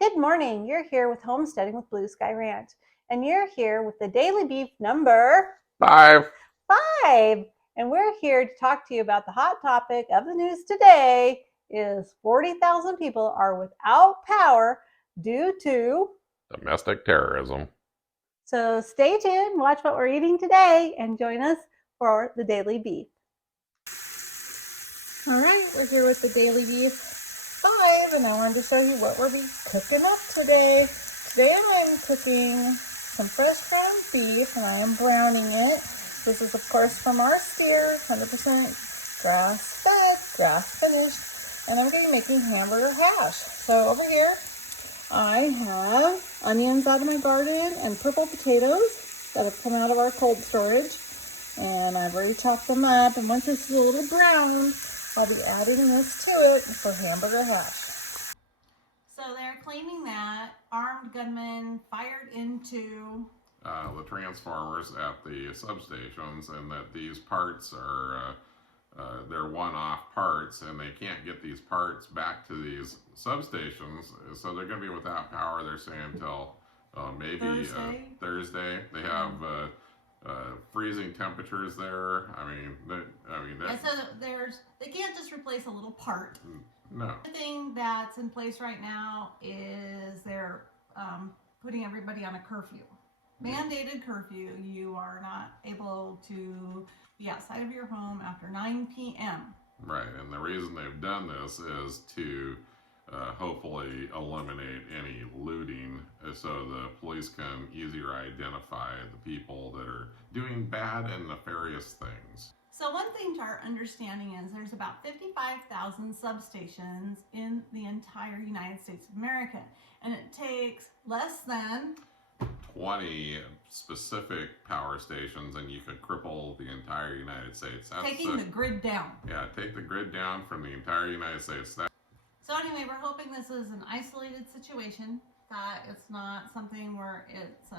Good morning. You're here with Homesteading with Blue Sky Ranch, and you're here with the Daily Beef number 5. 5. And we're here to talk to you about the hot topic of the news today is 40,000 people are without power due to Domestic terrorism. So stay tuned, watch what we're eating today, and join us for the Daily Beef. All right, we're here with the Daily Beef 5, and I wanted to show you what we'll be cooking up today. Today I'm cooking some fresh ground beef, and I am browning it. This is, of course, from our steer, 100% grass-fed, grass-finished, and I'm going to be making hamburger hash. So over here, I have onions out of my garden and purple potatoes that have come out of our cold storage, and I've already chopped them up, and once this is a little brown, I'll be adding this to it for hamburger hash. So they're claiming that armed gunmen fired into The transformers at the substations, and that these parts are they're one-off parts, and they can't get these parts back to these substations, so they're going to be without power. They're saying until maybe Thursday. They have freezing temperatures there. So they can't just replace a little part. No. The thing that's in place right now is they're putting everybody on a curfew. Mandated curfew. You are not able to be outside of your home after 9 p.m. Right, and the reason they've done this is to hopefully eliminate any looting, so the police can easier identify the people that are doing bad and nefarious things. So one thing to our understanding is there's about 55,000 substations in the entire United States of America, and it takes less than 20 specific power stations, and you could cripple the entire United States. That's taking the grid down. Yeah, take the grid down from the entire United States. So anyway, we're hoping this is an isolated situation, that it's not something where it's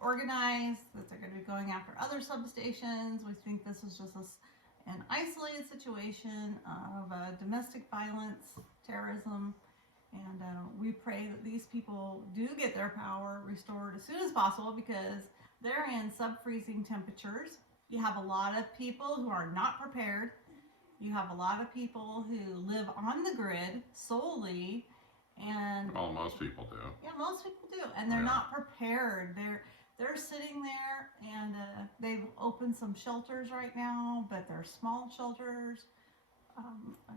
organized, that they're going to be going after other substations. We think this is just an isolated situation of domestic violence, terrorism, and we pray that these people do get their power restored as soon as possible, because they're in sub-freezing temperatures. You have a lot of people who are not prepared. You have a lot of people who live on the grid solely, and most people do. Yeah, most people do, and they're not prepared. They're sitting there, and they've opened some shelters right now, but they're small shelters,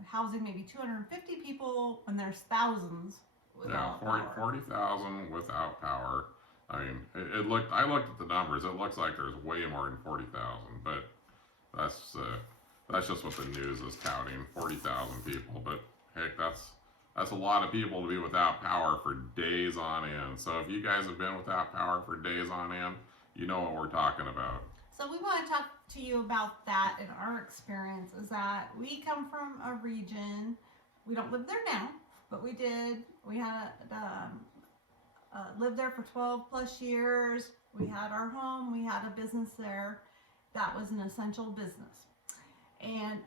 housing maybe 250 people, and there's thousands without power. 40,000 without power. I mean, I looked at the numbers. It looks like there's way more than 40,000, but that's just what the news is touting, 40,000 people. But heck, that's a lot of people to be without power for days on end. So if you guys have been without power for days on end, you know what we're talking about. So we want to talk to you about that. In our experience is that we come from a region, we don't live there now, but we had lived there for 12 plus years. We had our home, we had a business there that was an essential business. And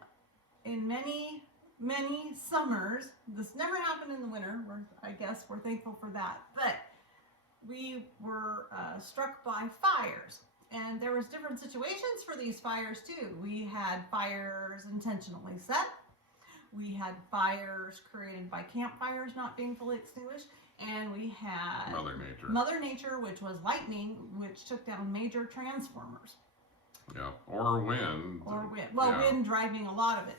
in many summers, this never happened in the winter. I guess we're thankful for that. But we were struck by fires, and there was different situations for these fires too. We had fires intentionally set. We had fires created by campfires not being fully extinguished, and we had Mother Nature, which was lightning, which took down major transformers. Yeah, or wind. Wind driving a lot of it,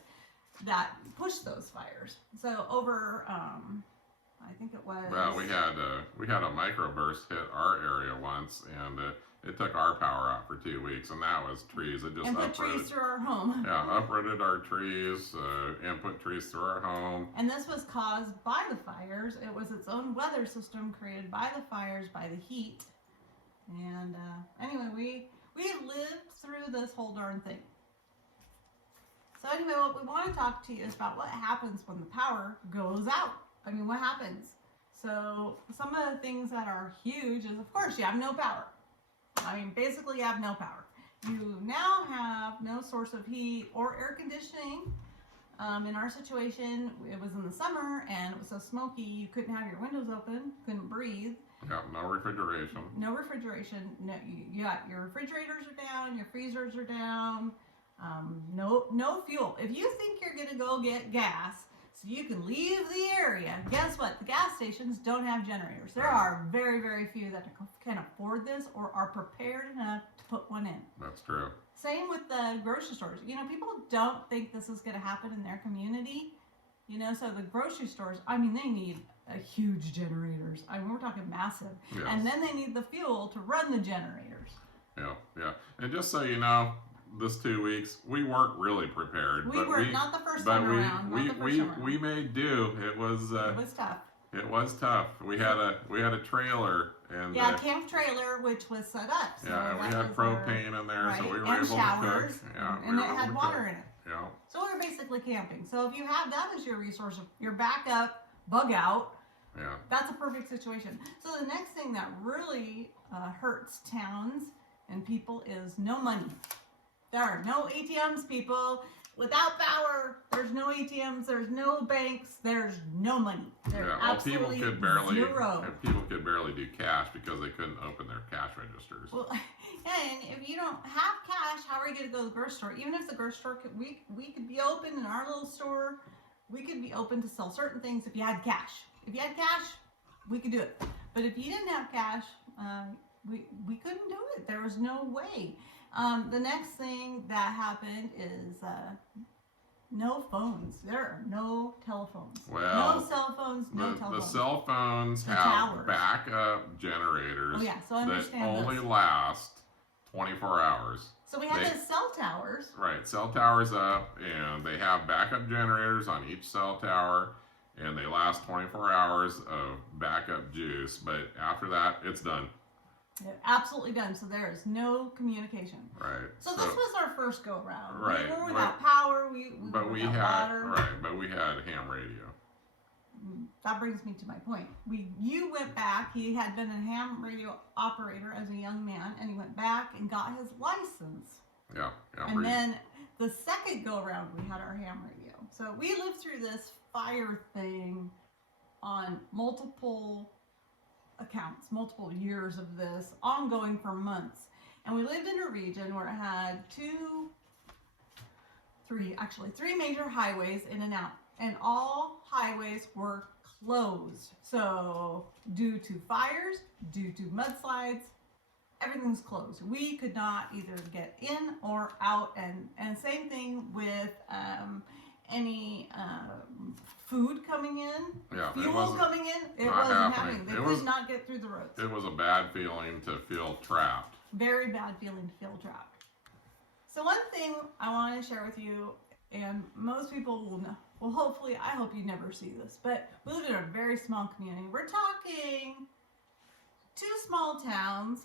that pushed those fires. So over, I think it was. Well, we had a microburst hit our area once, and it took our power out for 2 weeks, and that was trees. It just put trees through our home. Yeah, uprooted our trees and put trees through our home. And this was caused by the fires. It was its own weather system created by the fires, by the heat. And anyway, we lived through this whole darn thing. So anyway, what we want to talk to you is about what happens when the power goes out. I mean, what happens? So some of the things that are huge is, of course, you have no power. I mean, basically you have no power. You now have no source of heat or air conditioning. In our situation, it was in the summer and it was so smoky you couldn't have your windows open, couldn't breathe. Yeah, no refrigeration. No refrigeration. No, you got your refrigerators are down, your freezers are down. No fuel. If you think you're gonna go get gas so you can leave the area, guess what? The gas stations don't have generators. There are very, very few that can afford this or are prepared enough to put one in. That's true. Same with the grocery stores. You know, people don't think this is going to happen in their community. You know, so the grocery stores, I mean, they need huge generators. I mean, we're talking massive. Yes. And then they need the fuel to run the generators. Yeah. And just so you know, this 2 weeks, we weren't really prepared. We were not the first time around. We made do. It was tough. It was tough. We had a trailer and a camp trailer which was set up. So yeah, and we had propane in there, so we were able showers, to cook. Yeah, and it had water in it. Yeah. So we were basically camping. So if you have that as your resource, your backup, bug out, yeah, that's a perfect situation. So the next thing that really hurts towns and people is no money. There are no ATMs, people. Without power, there's no ATMs, there's no banks, there's no money. There's absolutely people could barely do cash because they couldn't open their cash registers. Well, and if you don't have cash, how are you going to go to the grocery store? Even if the grocery store we could be open in our little store, we could be open to sell certain things if you had cash. If you had cash, we could do it. But if you didn't have cash, we couldn't do it. There was no way. The next thing that happened is no phones. There are no telephones. Well, no cell phones, no telephones. The cell phones have towers. backup generators so understand that only this. last 24 hours. So we have the cell towers. Right, cell towers up, and they have backup generators on each cell tower, and they last 24 hours of backup juice, but after that, it's done. They're absolutely done. So there is no communication. Right. So this was our first go round. Right. We were without power. We but without water. but we had ham radio. That brings me to my point. You went back. He had been a ham radio operator as a young man, and he went back and got his license. Yeah. And then the second go around, we had our ham radio. So we lived through this fire thing on multiple accounts, multiple years of this, ongoing for months. And we lived in a region where it had three major highways in and out. And all highways were closed. So due to fires, due to mudslides, everything's closed. We could not either get in or out. And same thing with any food coming in, fuel coming in, it wasn't happening. They could not get through the roads. It was a bad feeling to feel trapped. Very bad feeling to feel trapped. So one thing I want to share with you, and most people will know, well, hopefully, I hope you never see this, but we live in a very small community. We're talking 2 small towns,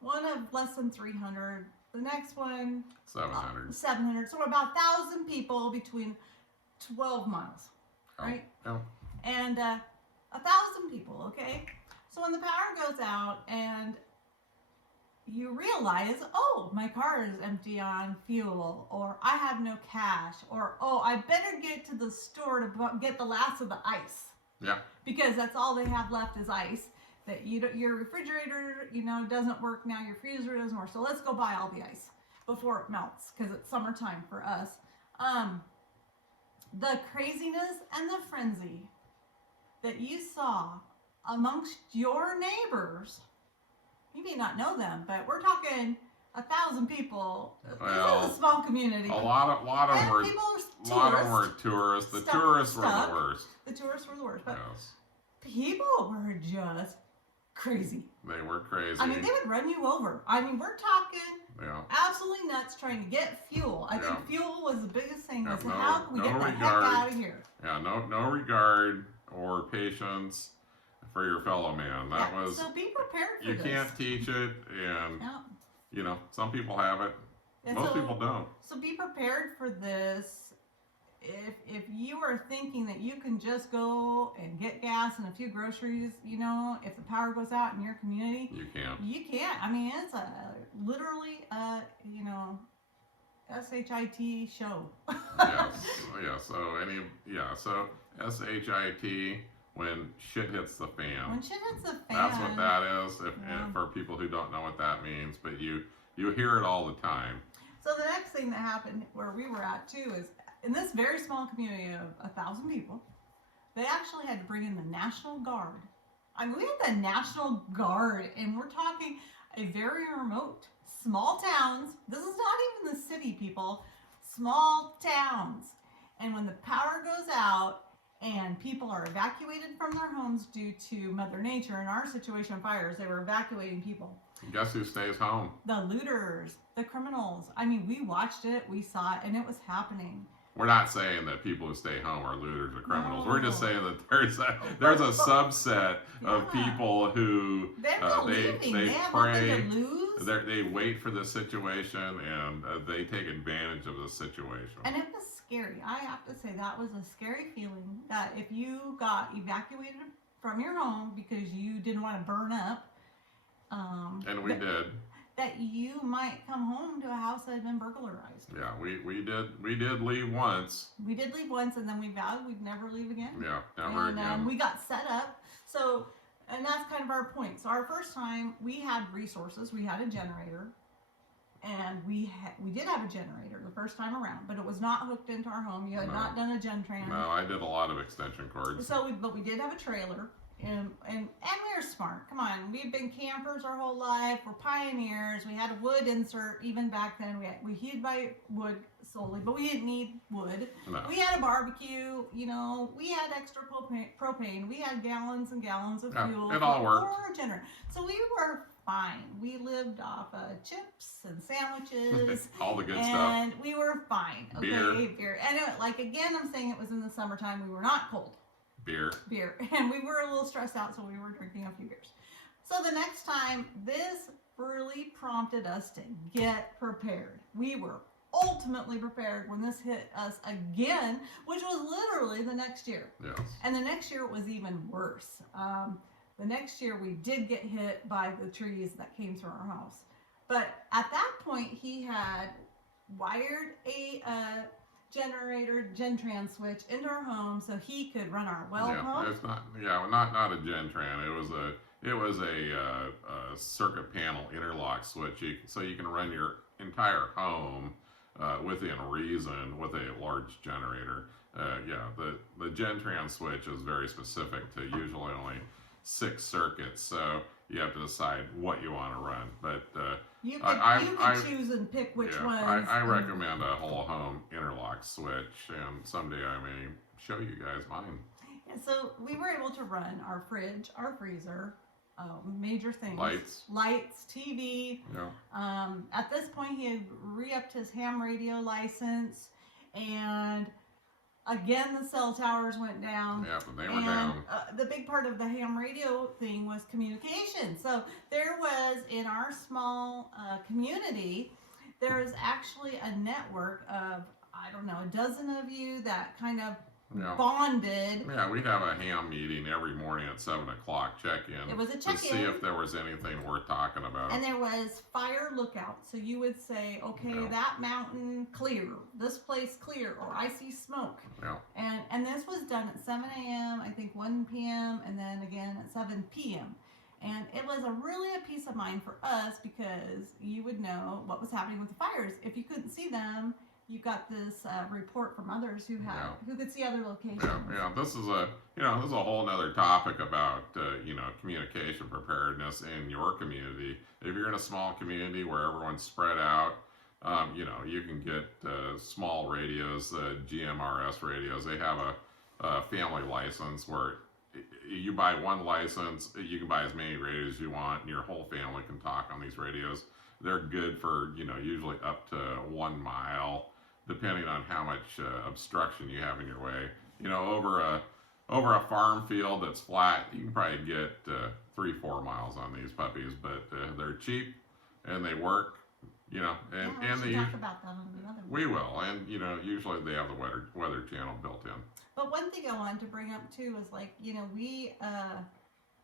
one of less than 300, the next one 700. 700. So we're about 1,000 people between 12 miles, right? Yeah. And 1,000 people, okay? So when the power goes out and you realize, oh, my car is empty on fuel, or I have no cash, or oh, I better get to the store to get the last of the ice. Yeah. Because that's all they have left is ice. That your refrigerator, doesn't work now. Your freezer doesn't work. So let's go buy all the ice before it melts, because it's summertime for us. The craziness and the frenzy that you saw amongst your neighbors, you may not know them, but we're talking 1,000 people. Well, this is a small community. A lot of them were tourists. The tourists were the worst. The tourists were the worst. But yes. People were just crazy. They were crazy. I mean, they would run you over. I mean, we're talking absolutely nuts trying to get fuel. I think fuel was the biggest thing. Yeah, how can we get the heck out of here? Yeah, no regard or patience for your fellow man. That was. So be prepared for this. You can't teach it, and some people have it. And most people don't. So be prepared for this. If you are thinking that you can just go and get gas and a few groceries, if the power goes out in your community, you can't. You can't. I mean, it's literally a SHIT show. Yes. Yeah. So SHIT, when shit hits the fan. When shit hits the fan. That's what that is. Yeah. For people who don't know what that means, but you hear it all the time. So the next thing that happened where we were at too is in this very small community of 1,000 people, they actually had to bring in the National Guard. I mean, we had the National Guard, and we're talking a very remote, small towns. This is not even the city, people. Small towns. And when the power goes out and people are evacuated from their homes due to Mother Nature, in our situation, fires, they were evacuating people. Guess who stays home? The looters, the criminals. I mean, we watched it, we saw it, and it was happening. We're not saying that people who stay home are looters or criminals. No. We're just saying that there's a subset of people who They're not leaving. They have nothing to lose. They wait for the situation and they take advantage of the situation. And it was scary. I have to say that was a scary feeling that if you got evacuated from your home because you didn't want to burn up, and we did. That you might come home to a house that had been burglarized. Yeah, we did leave once. We did leave once, and then we vowed we'd never leave again. Yeah, never again. We got set up. So, and that's kind of our point. So our first time, we had resources. We had a generator, and we did have a generator the first time around, but it was not hooked into our home. You had not done a Gentran. No, I did a lot of extension cords. So, but we did have a trailer. And we were smart. Come on, we've been campers our whole life. We're pioneers. We had a wood insert even back then. We heated by wood solely, but we didn't need wood. No. We had a barbecue. You know, we had extra propane. We had gallons and gallons of fuel. It all worked. For our generator. So we were fine. We lived off chips and sandwiches. All the good stuff. And we were fine. Okay, beer. And again, I'm saying it was in the summertime. We were not cold. Beer. And we were a little stressed out, so we were drinking a few beers. So the next time, this really prompted us to get prepared. We were ultimately prepared when this hit us again, which was literally the next year. Yes. And the next year it was even worse. The next year we did get hit by the trees that came through our house. But at that point, he had wired a generator Gentran switch into our home so he could run our well pump. It's not a Gentran. It was a circuit panel interlock switch, so you can run your entire home within reason with a large generator. The Gentran switch is very specific to usually only 6 circuits, so you have to decide what you want to run. But you could choose and pick which ones. I recommend a whole home interlock switch, and someday I may show you guys mine. And so we were able to run our fridge, our freezer, major things. Lights, TV. Yeah. At this point, he had re-upped his ham radio license, and again, the cell towers went down. Yeah, but they were down. The big part of the ham radio thing was communication. So there was, in our small community, there is actually a network of, I don't know, a dozen of you that kind of bonded. Yeah, we'd have a ham meeting every morning at 7 o'clock, check-in. It was a check-in. To see if there was anything worth talking about. And there was fire lookout. So you would say, okay, that mountain clear, this place clear, or I see smoke. Yeah. And this was done at 7 a.m., I think 1 p.m., and then again at 7 p.m. And it was really a peace of mind for us because you would know what was happening with the fires. If you couldn't see them, you got this report from others who could see other locations. Yeah. This is a whole other topic about communication preparedness in your community. If you're in a small community where everyone's spread out, you can get small radios, GMRS radios. They have a family license where you buy one license, you can buy as many radios as you want, and your whole family can talk on these radios. They're good for usually up to 1 mile, depending on how much obstruction you have in your way. Over a farm field that's flat, you can probably get 3-4 miles on these puppies, but they're cheap and they work. And they talk about that on the other one. We will, and usually they have the weather channel built in. But one thing I wanted to bring up too is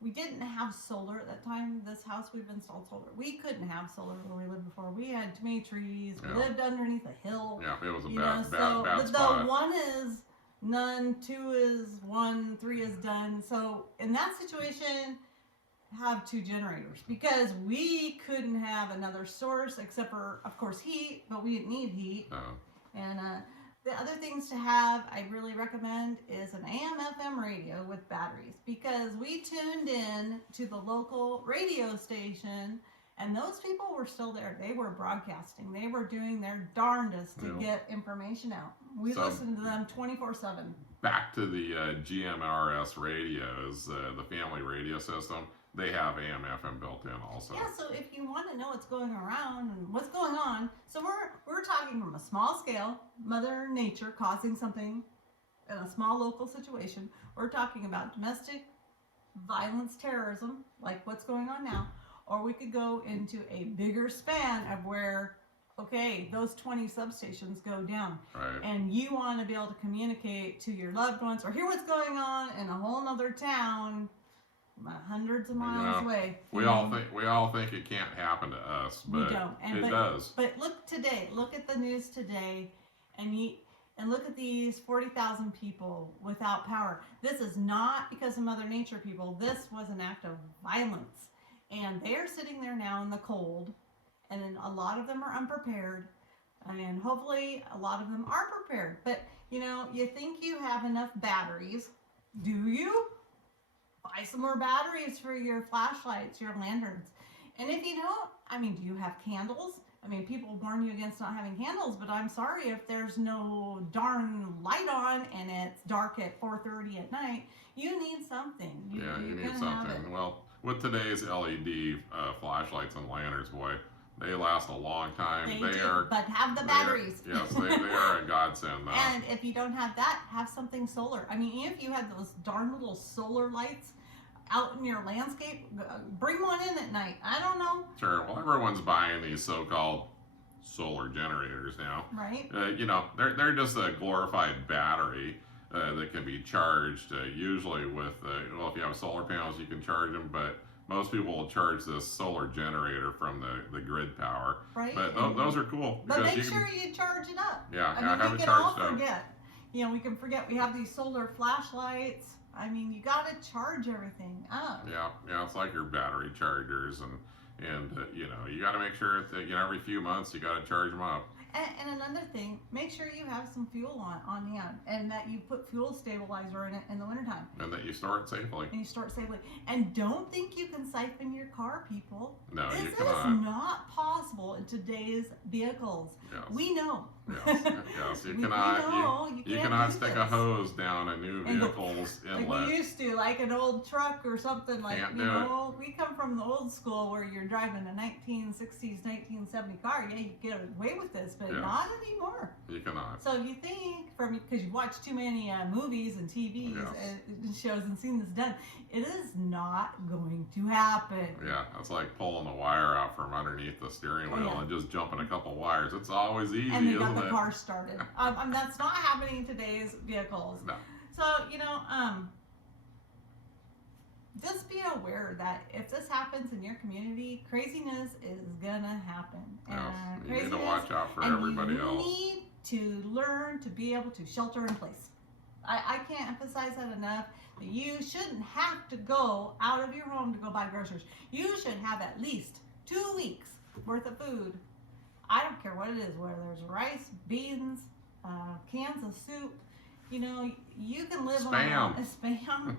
we we didn't have solar at that time. This house, we've installed solar. We couldn't have solar where we lived before. We had too many trees. We lived underneath a hill. Yeah, it was a You bad, know, bad the spot. 1 is none, 2 is 1, 3 is done. So in that situation, have 2 generators because we couldn't have another source except for, of course, heat, but we didn't need heat. And the other things to have, I really recommend, is an AM/FM radio with batteries because we tuned in to the local radio station and those people were still there. They were broadcasting. They were doing their darndest to get information out. We listened to them 24/7. Back to the GMRS radios, the family radio system. They have AM/FM built in also. Yeah, so if you want to know what's going around and what's going on, so we're talking from a small scale, Mother Nature causing something in a small local situation. We're talking about domestic violence, terrorism, like what's going on now, or we could go into a bigger span of where, okay, those 20 substations go down, Right. and you want to be able to communicate to your loved ones or hear what's going on in a whole nother town. Hundreds of miles away. We all think it can't happen to us, but we don't. It does. But look today. Look at the news today, and look at these 40,000 people without power. This is not because of Mother Nature, people. This was an act of violence, and they are sitting there now in the cold, and then a lot of them are unprepared, and hopefully a lot of them are prepared. But you think you have enough batteries? Do you? Buy some more batteries for your flashlights, your lanterns. And if you don't, do you have candles? People warn you against not having candles, but I'm sorry if there's no darn light on and it's dark at 4:30 at night, you need something. You need something. Well, with today's LED flashlights and lanterns, boy, they last a long time. They do, but have the batteries. Yes, they are a godsend, though. And if you don't have that, have something solar. If you had those darn little solar lights out in your landscape, bring one in at night. I don't know. Sure. Well, everyone's buying these so-called solar generators now. Right. They're just a glorified battery that can be charged usually with, if you have solar panels, you can charge them, but most people will charge this solar generator from the grid power. Right. But those are cool. But make sure you charge it up. Yeah, have it we can charged all up. forget. We can forget we have these solar flashlights. You got to charge everything up. Yeah, it's like your battery chargers, and you got to make sure that every few months you got to charge them up. And another thing, make sure you have some fuel on hand, and that you put fuel stabilizer in it in the wintertime. And that you store it safely. And don't think you can siphon your car, people. No, this you is cannot. not possible in today's vehicles. Yes. We know. Yes, you We cannot. know You can't cannot do stick this. a hose down a new vehicle's Like inlet. we used to, like an old truck or something. Like Can't do it. we come from the old school where you're driving a 1960s, 1970 car. Yeah, you get away with this, but Yes. not anymore. You cannot. So you think, because you watch too many movies and TVs Yes. and shows and seen this done, it is not going to happen. Yeah, it's like pulling the wire out from underneath the steering wheel and just jumping a couple wires. It's always easy, And they isn't got the it? car started. That's not happening in today's vehicles. No. So, just be aware that if this happens in your community, craziness is gonna happen. Yes, you need to watch out for and everybody you else. need to learn to be able to shelter in place. I can't emphasize that enough. That you shouldn't have to go out of your home to go buy groceries. You should have at least 2 weeks worth of food. I don't care what it is, whether there's rice, beans, cans of soup. You can live Spam. on spam.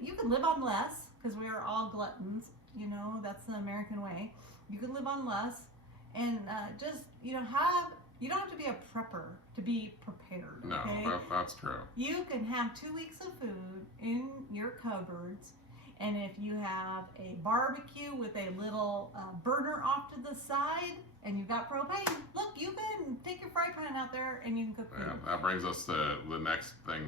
You can live on less because we are all gluttons. That's the American way. You can live on less, and you don't have to be a prepper to be prepared. No, Okay? that's true. You can have 2 weeks of food in your cupboards, and if you have a barbecue with a little burner off to the side, and you've got propane, look, you can take your fry pan out there and you can cook food. Yeah, that brings us to the next thing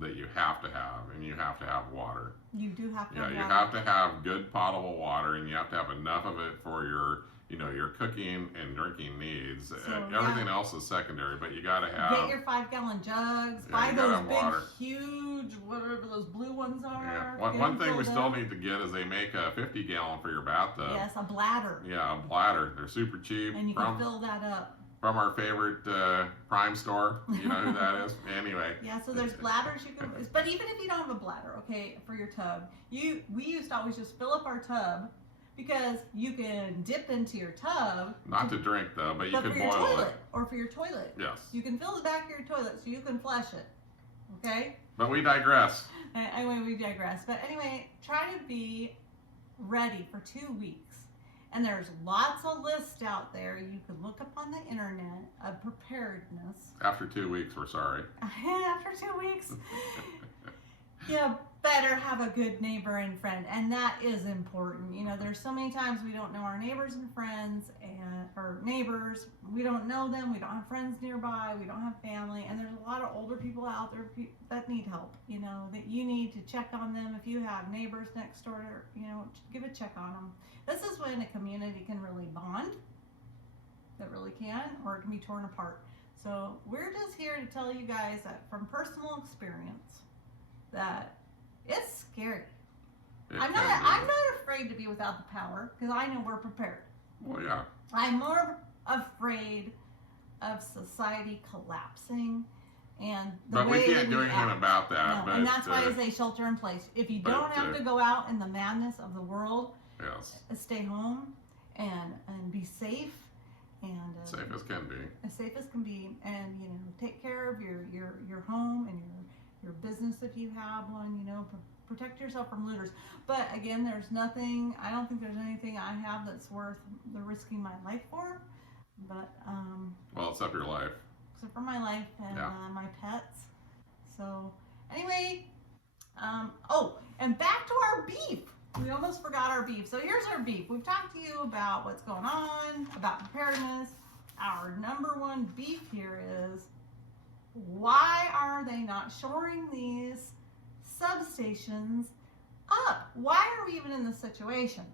that you have to have, and you have to have water. You do have to have you water. have to have good potable water, and you have to have enough of it for your your cooking and drinking needs. So, Everything else is secondary, but you got to have. Get your 5-gallon jugs. Yeah, buy you gotta those have big, water. huge, whatever those blue ones are. Yeah. Get One them thing we filled still up. need to get is they make a 50-gallon for your bathtub. Yes, a bladder. Yeah, a bladder. They're super cheap. And you can fill that up. From our favorite Prime store. You know who that is? Anyway. Yeah, so there's bladders you can, but even if you don't have a bladder, okay, for your tub, we used to always just fill up our tub because you can dip into your tub. Not to drink though, but you but can for your boil toilet, it. or for your toilet. Yes. You can fill the back of your toilet so you can flush it. Okay? But we digress. Anyway, we digress. But anyway, try to be ready for 2 weeks. And there's lots of lists out there you can look up on the internet of preparedness. After 2 weeks, we're sorry. After 2 weeks, you better have a good neighbor and friend, and that is important. There's so many times we don't know our neighbors and friends, or neighbors. We don't know them. We don't have friends nearby. We don't have family, and there's a lot of older people out there that need help. That you need to check on them. If you have neighbors next door, give a check on them. This is when a community can really bond. That really can, or it can be torn apart. So we're just here to tell you guys that from personal experience that it's scary. I'm not afraid to be without the power because I know we're prepared. Well, yeah. I'm more afraid of society collapsing and the but way we can't do anything act. about that. No, but, and that's why I say shelter in place. If you don't have to go out in the madness of the world, yes, stay home and be safe. And safe as can be. As safe as can be, and take care of your home and your business if you have one. Protect yourself from looters. But again, there's nothing. I don't think there's anything I have that's worth the risking my life for. But well, except your life. Except for my life and my pets. So anyway, and back to our beef. We almost forgot our beef. So here's our beef. We've talked to you about what's going on, about preparedness. Our number one beef here is, why are they not shoring these substations up? Why are we even in this situation?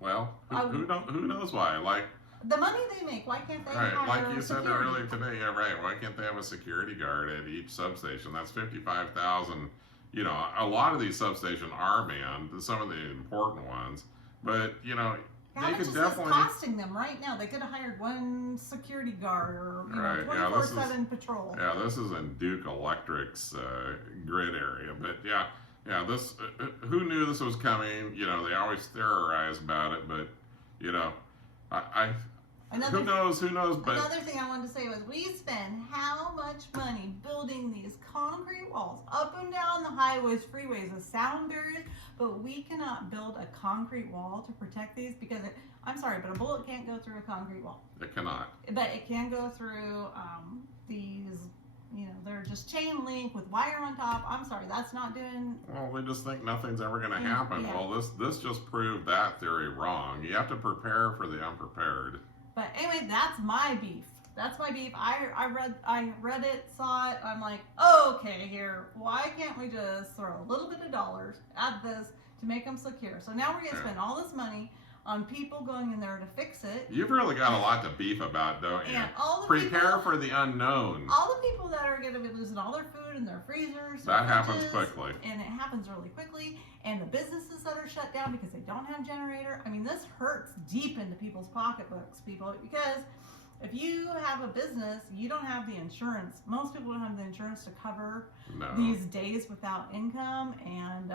Well, who knows why? Like the money they make, why can't they right, hire like you said security? earlier today, yeah, right. Why can't they have a security guard at each substation? That's 55,000. A lot of these substations are manned, some of the important ones, but How they much could is definitely this costing them right now? They could have hired one security guard or 24/7 patrol. Yeah, this is in Duke Electric's grid area, but yeah, this who knew this was coming? They always theorize about it, but who knows? But another thing I wanted to say was, we spend how much money building these concrete walls up and down the highways, freeways with sound barriers, but we cannot build a concrete wall to protect these because I'm sorry, but a bullet can't go through a concrete wall. it cannot. But it can go through these, they're just chain link with wire on top. I'm sorry, that's not doing. Well, we just think nothing's ever going to happen. Yeah. Well, this just proved that theory wrong. You have to prepare for the unprepared. But anyway, that's my beef. That's my beef. I read it, saw it. I'm like, okay, here. Why can't we just throw a little bit of dollars at this to make them secure? So now we're going to spend all this money on people going in there to fix it. You've really got a lot to beef about, don't you? And all the prepare for the unknown. All the people that are going to be losing all their food and their freezers. That happens quickly. And it happens really quickly. And the businesses that are shut down because they don't have generator. I mean, this hurts deep into people's pocketbooks, people, because if you have a business, you don't have the insurance. Most people don't have the insurance to cover these days without income and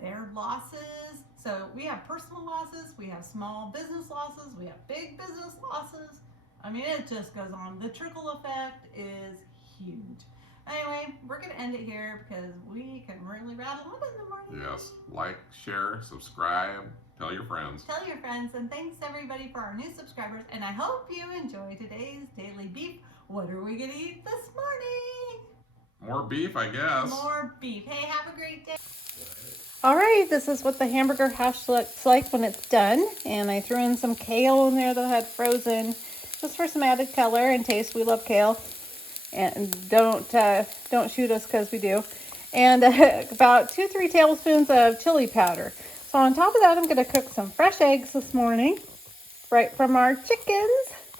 their losses. So we have personal losses, we have small business losses, we have big business losses. I mean, it just goes on. The trickle effect is huge. Anyway, we're going to end it here because we can really rattle on in the morning. Yes. Like, share, subscribe, tell your friends. Tell your friends, and thanks everybody for our new subscribers. And I hope you enjoy today's daily beef. What are we going to eat this morning? More beef, I guess. More beef. Hey, have a great day. All right, this is what the hamburger hash looks like when it's done. And I threw in some kale in there that I had frozen just for some added color and taste. We love kale. And don't shoot us because we do. And about 2-3 tablespoons of chili powder. So on top of that, I'm going to cook some fresh eggs this morning. right from our chickens.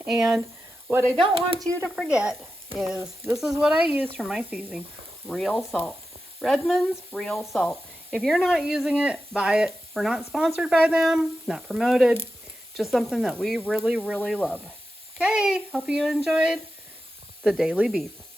And what I don't want you to forget is this is what I use for my seasoning. Real salt. Redmond's real salt. If you're not using it, buy it. We're not sponsored by them, not promoted, just something that we really, really love. Okay, hope you enjoyed the Daily Beef.